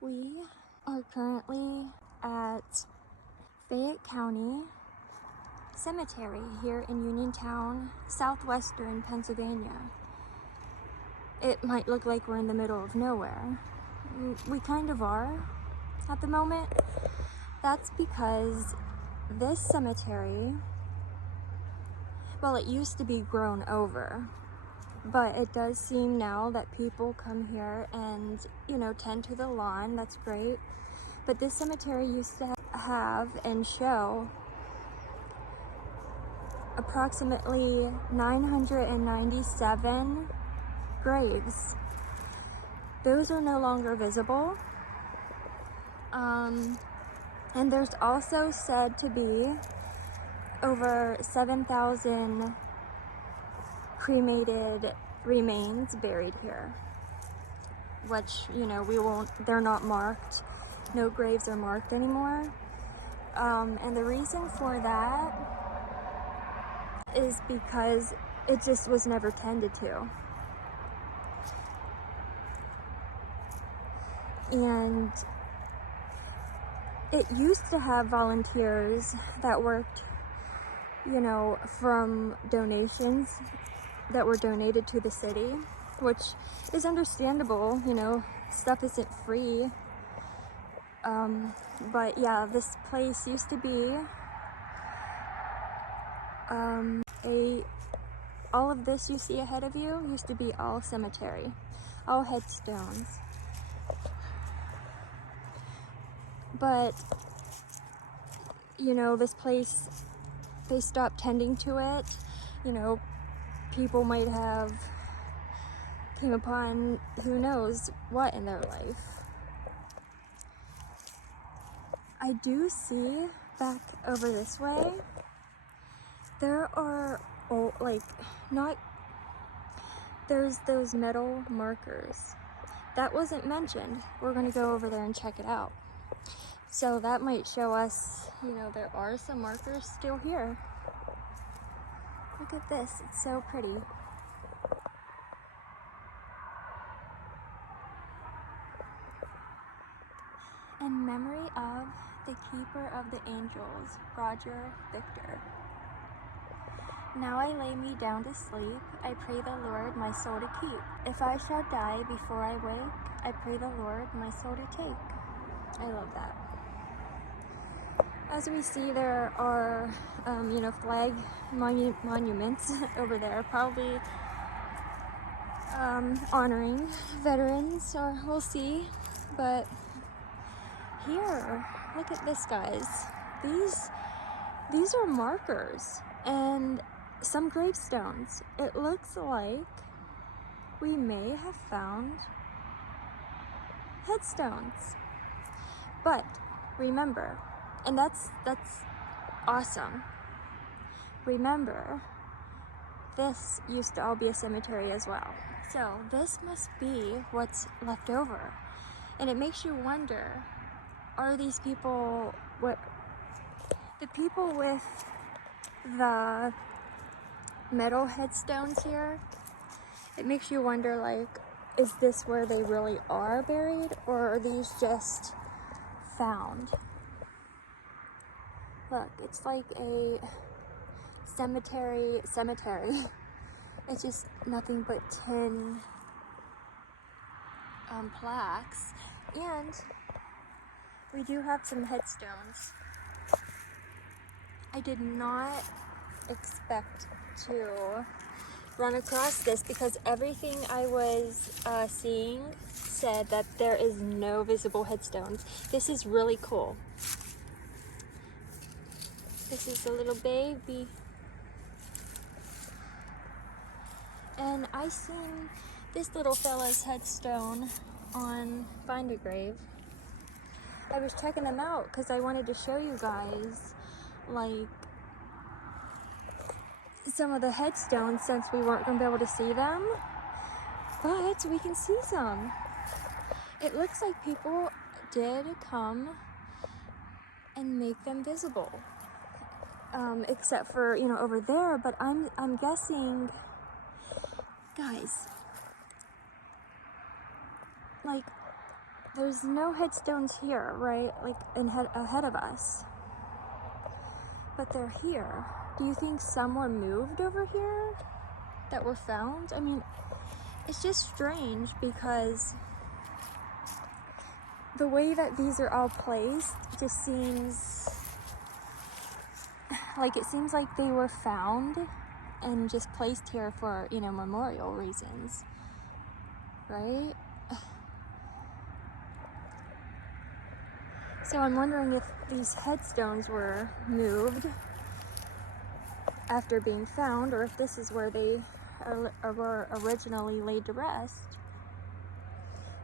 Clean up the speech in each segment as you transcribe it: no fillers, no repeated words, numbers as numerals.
We are currently at Fayette County Cemetery here in Uniontown, Southwestern Pennsylvania. It might look like we're in the middle of nowhere. We kind of are at the moment. That's because this cemetery, well, it used to be grown over, but it does seem now that people come here and, tend to the lawn. That's great. But this cemetery used to have and show approximately 997 graves. Those are no longer visible. And there's also said to be over 7,000 cremated remains buried here, which, they're not marked. No graves are marked anymore. And the reason for that is because it just was never tended to. And it used to have volunteers that worked, from donations that were donated to the city, which is understandable, stuff isn't free. But yeah, this place used to be all of this you see ahead of you used to be all cemetery, all headstones. But, this place, they stopped tending to it. People might have came upon who knows what in their life. I do see back over this way, there are, there's those metal markers. That wasn't mentioned. We're gonna go over there and check it out. So that might show us, there are some markers still here. Look at this, it's so pretty. In memory of the keeper of the angels, Roger Victor. Now I lay me down to sleep, I pray the Lord my soul to keep. If I shall die before I wake, I pray the Lord my soul to take. I love that. As we see, there are, flag monuments over there, probably honoring veterans, or we'll see. But here, look at this, guys. These are markers and some gravestones. It looks like we may have found headstones. But remember, and that's awesome. Remember, this used to all be a cemetery as well. So this must be what's left over. And it makes you wonder, are these people, the people with the metal headstones here, it makes you wonder, is this where they really are buried, or are these just found? Look, it's like a cemetery. It's just nothing but tin plaques, and we do have some headstones. I did not expect to run across this because everything I was seeing said that there is no visible headstones. This is really cool. This is a little baby. And I seen this little fella's headstone on Find a Grave. I was checking them out because I wanted to show you guys, some of the headstones, since we weren't going to be able to see them. But we can see some. It looks like people did come and make them visible. Except for, over there, but I'm guessing, guys, there's no headstones here, right? Like ahead of us. But they're here. Do you think some were moved over here that were found? I mean, it's just strange because the way that these are all placed just seems like they were found and just placed here for, you know, memorial reasons, right? So I'm wondering if these headstones were moved after being found, or if this is where they were originally laid to rest.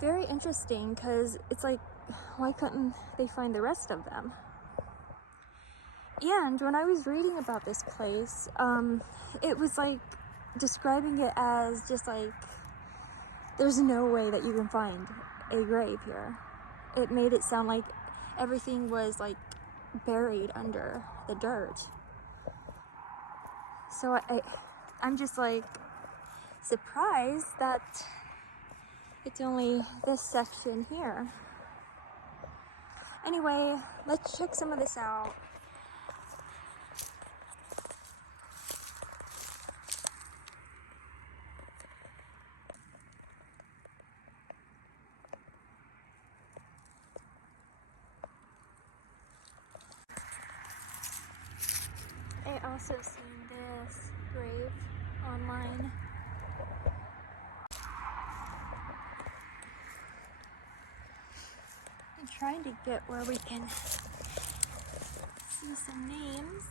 Very interesting, because it's like, why couldn't they find the rest of them? And when I was reading about this place, it was like describing it as just like, there's no way that you can find a grave here. It made it sound like everything was like buried under the dirt. So I'm just like surprised that it's only this section here. Anyway, let's check some of this out. I also seen this grave online. I'm trying to get where we can see some names.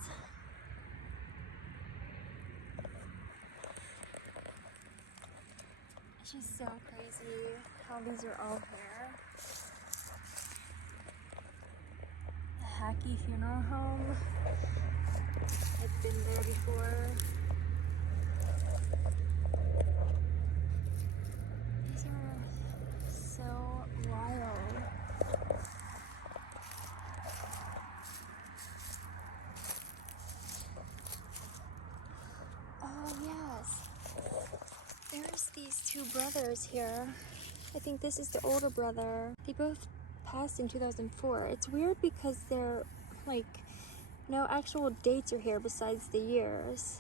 It's just so crazy how these are all here. The Hackey Funeral Home. I've been there before. These are so wild. Oh yes, there's these two brothers here. I think this is the older brother. They both passed in 2004. It's weird because they're like, no actual dates are here besides the years.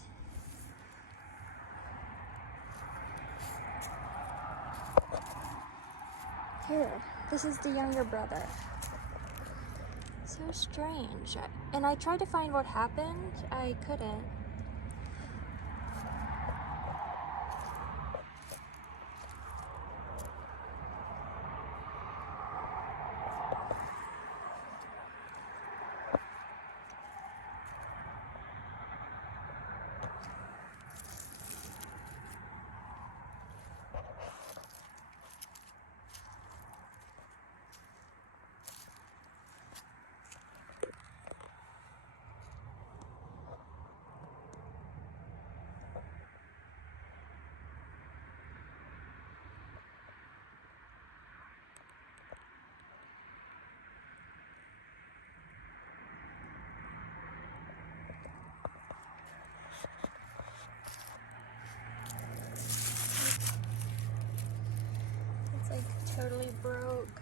Here, this is the younger brother. So strange. And I tried to find what happened. I couldn't. It's like totally broke.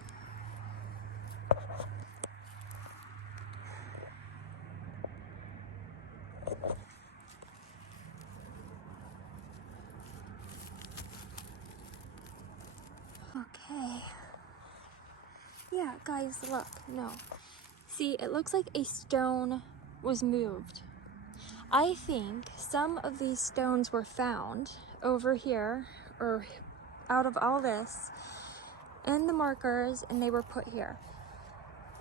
Okay. Yeah, guys, look. No. See, it looks like a stone was moved. I think some of these stones were found over here, or out of all this, and the markers, and they were put here.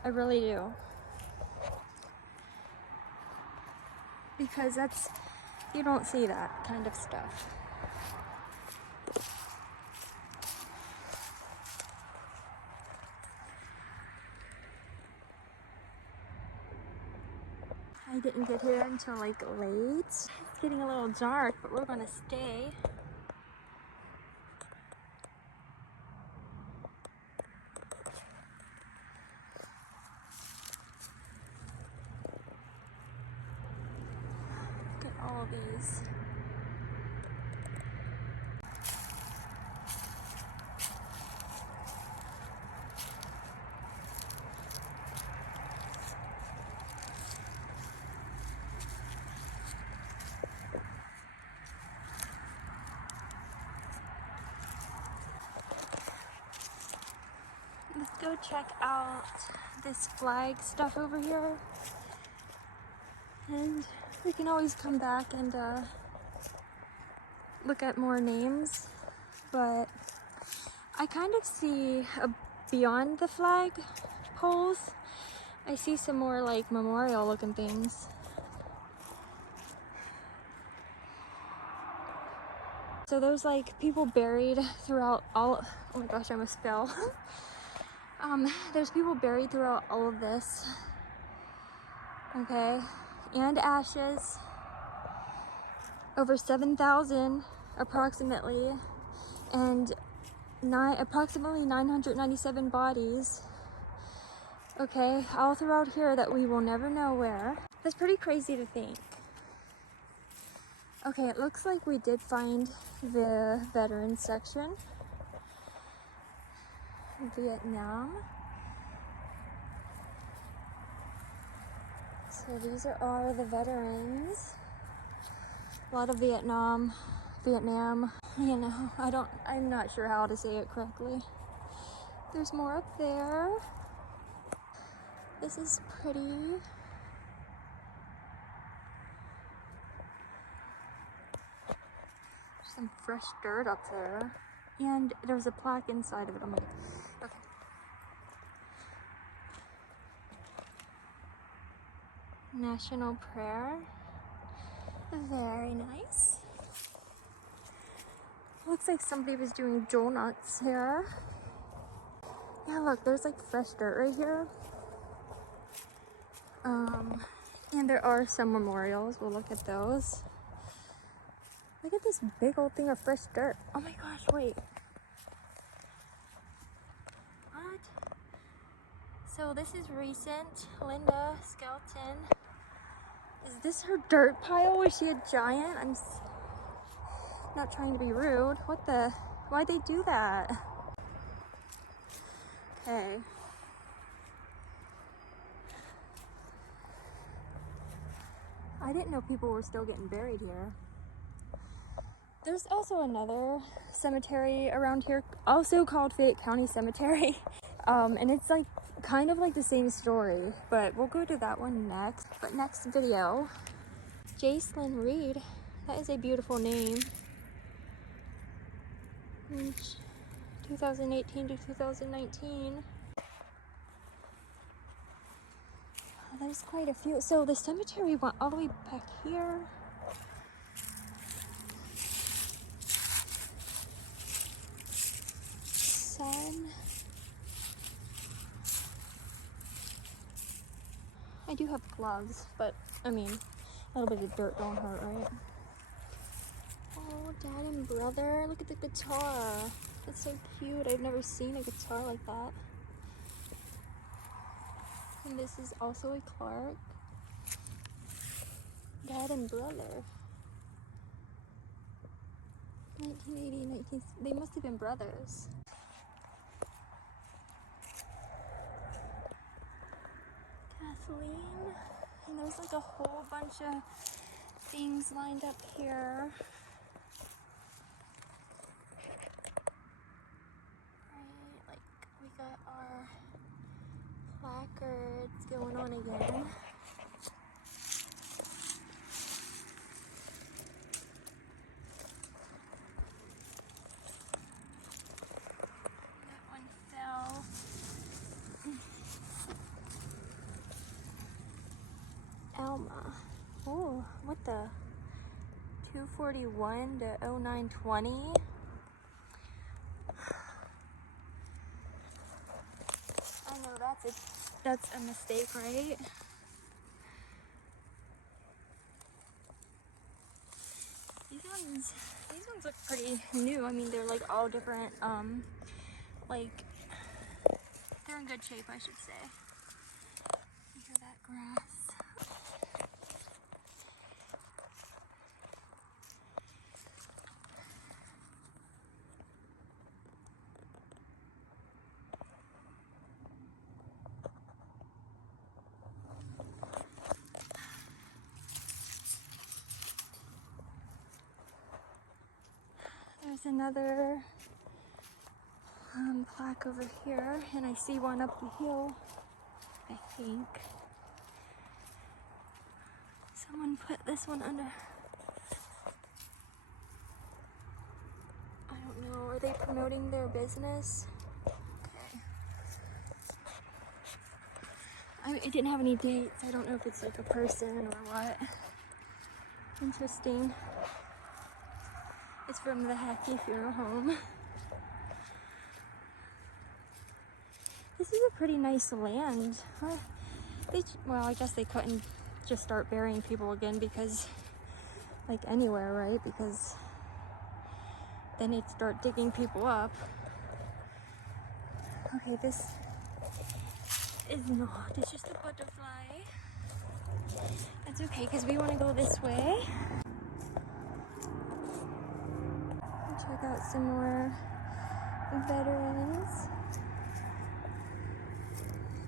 I really do. Because you don't see that kind of stuff. I didn't get here until like late. It's getting a little dark, but we're gonna stay. Look at all of these. Let's go check out this flag stuff over here. And we can always come back and look at more names. But I kind of see beyond the flag poles, I see some more like memorial looking things. So there's like people buried throughout all, oh my gosh, I almost fell. There's people buried throughout all of this. Okay, and ashes. Over 7,000 approximately, and approximately 997 bodies. Okay, all throughout here that we will never know where. That's pretty crazy to think. Okay, it looks like we did find the veterans section. Vietnam. So these are all the veterans. A lot of Vietnam, you know, I'm not sure how to say it correctly. There's more up there. This is pretty. Some fresh dirt up there. And there's a plaque inside of it. I'm like, okay. National prayer. Very nice. Looks like somebody was doing donuts here. Yeah, look, there's like fresh dirt right here. And there are some memorials. We'll look at those. Look at this big old thing of fresh dirt. Oh my gosh, wait. What? So this is recent. Linda Skelton. Is this her dirt pile? Was she a giant? I'm not trying to be rude. What the? Why'd they do that? Okay. I didn't know people were still getting buried here. There's also another cemetery around here, also called Fayette County Cemetery. And it's like kind of like the same story, but we'll go to that one next. But next video, Jacelyn Reed. That is a beautiful name. 2018 to 2019. Oh, there's quite a few. So the cemetery went all the way back here. Sun. I do have gloves, but I mean, a little bit of dirt don't hurt, right? Oh, dad and brother. Look at the guitar. That's so cute. I've never seen a guitar like that. And this is also a Clark. Dad and brother. 1980, they must have been brothers. Kathleen. And there's like a whole bunch of things lined up here. Right, like we got our placards going on again. That one fell. Alma. Oh, what the? 241 to 0920. I know that's a mistake, right? These ones look pretty new. I mean, they're like all different, like, they're in good shape, I should say. Look at that grass. There's another plaque over here, and I see one up the hill, I think. Someone put this one under. I don't know, are they promoting their business? Okay. It didn't have any dates. I don't know if it's like a person or what. Interesting. It's from the Hackey Funeral Home. This is a pretty nice land. Huh? Well, I guess they couldn't just start burying people again because, like anywhere, right? Because then they'd start digging people up. Okay, this is not. It's just a butterfly. That's okay, because we want to go this way. Check out some more veterans.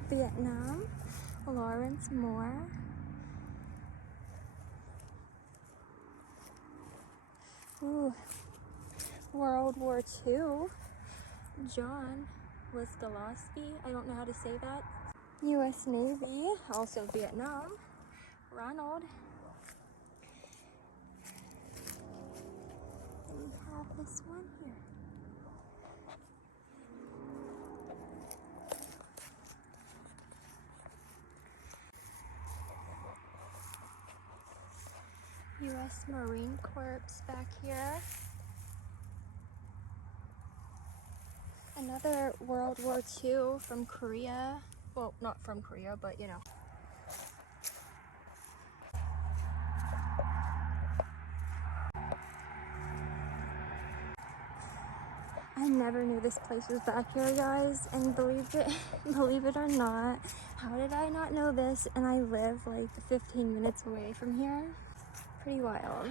Vietnam, Lawrence Moore. Ooh, World War II, John Wiskolowski. I don't know how to say that. U.S. Navy, also Vietnam, Ronald. And we have this one here. U.S. Marine Corps back here. Another World War II from Korea. Well, not from Korea, but you know. I never knew this place was back here, guys, and believe it or not, how did I not know this? And I live like 15 minutes away from here. Pretty wild.